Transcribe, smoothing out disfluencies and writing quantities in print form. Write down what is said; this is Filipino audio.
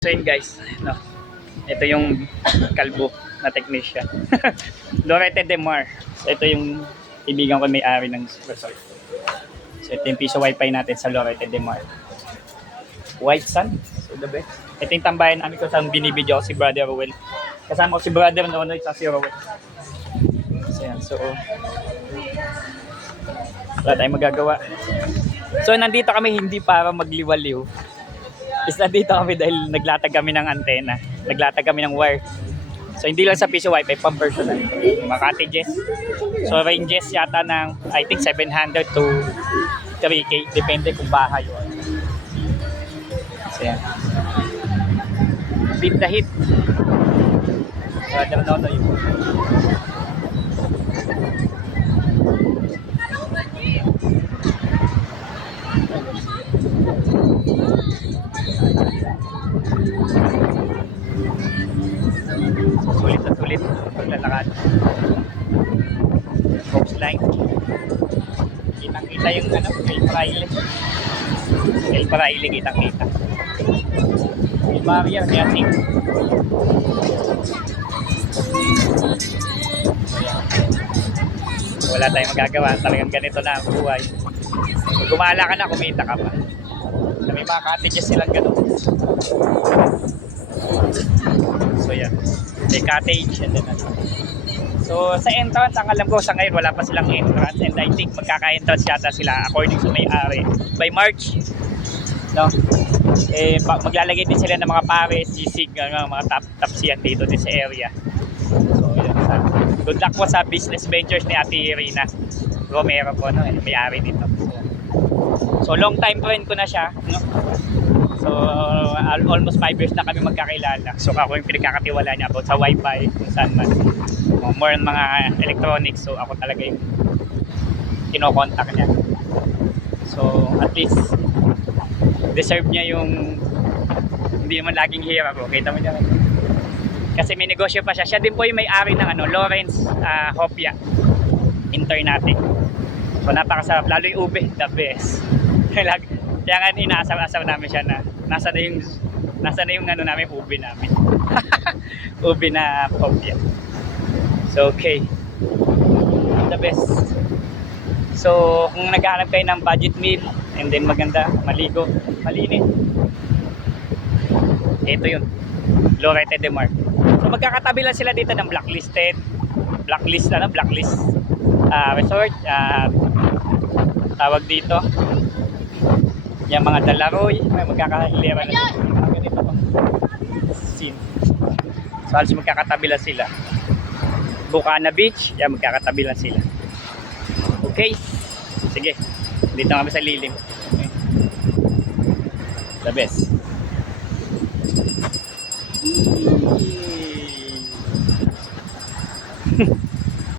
So yun guys, no, ito yung kalbo na technician. Lorette de Mar. So ito yung ibigan ko may-ari ng resort. So ito yung piso wifi natin sa Lorette de Mar. White Sun, so the best. Ito yung tambayan namin kung saan binibidyo ko si Brother Rowell. Kasama ko si Brother Nonoy at si Rowell. So yan, so wala tayong magagawa. So nandito kami hindi para magliwaliw. Is nandito kami dahil naglatag kami ng antena. Naglatag kami ng wire. So hindi lang sa piso wifi, pang personal. Mga cottages. So ranges yata ng I think 700 to 3K. Depende kung bahay o ano. So yan. Beat the hit. Brother Nonoy. Sulit na sulit paglalakad. Coast line. Kitang-kita yung ano, El Paraile kitang-kita. El Barrier, Yating. Wala tayong magagawa. Talagang ganito na ang buhay. Kung gumala ka na, kumita ka pa. May mga cottages silang gano'n. So yan. May cottage and then ano. So sa entrance, ang alam ko sa ngayon wala pa silang entrance and I think magkaka-entrance yata sila according sa may-ari by March. No? Maglalagay din sila ng mga pares, sisig, mga tapsiyan dito din sa area. So yan. Good luck po sa business ventures ni Ate Irina Romero po, no? May-ari dito. So long time friend ko na siya, no? So almost 5 years na kami magkakilala. So ako yung pinagkakatiwala niya about sa wifi kung saan man. More on mga electronics. So ako talaga yung kinokontak niya. So at least deserve niya yung hindi naman laging hirap. Kita mo niya. Kasi may negosyo pa siya. Siya din po yung may-ari ng ano, Lawrence Hopia Internatic. So napakasarap. Lalo yung ube, the best. Kaya nga inaasar-asar namin siya na nasa na yung ano namin, ube namin. Ube na Hopia. So okay. The best. So kung naghahanap kayo ng budget meal and then maganda, maligo, malinis. Ito yun. Lorette de Mar. So magkakatabi lang sila dito ng blacklist resort, tawag dito yung mga Dalaroy, may magkakahilera na dito, ganito pa scene. So halos magkakatabi lang sila. Bucana Beach, yan magkakatabi lang sila. Okay, sige, dito kami sa lilim. Okay. The best.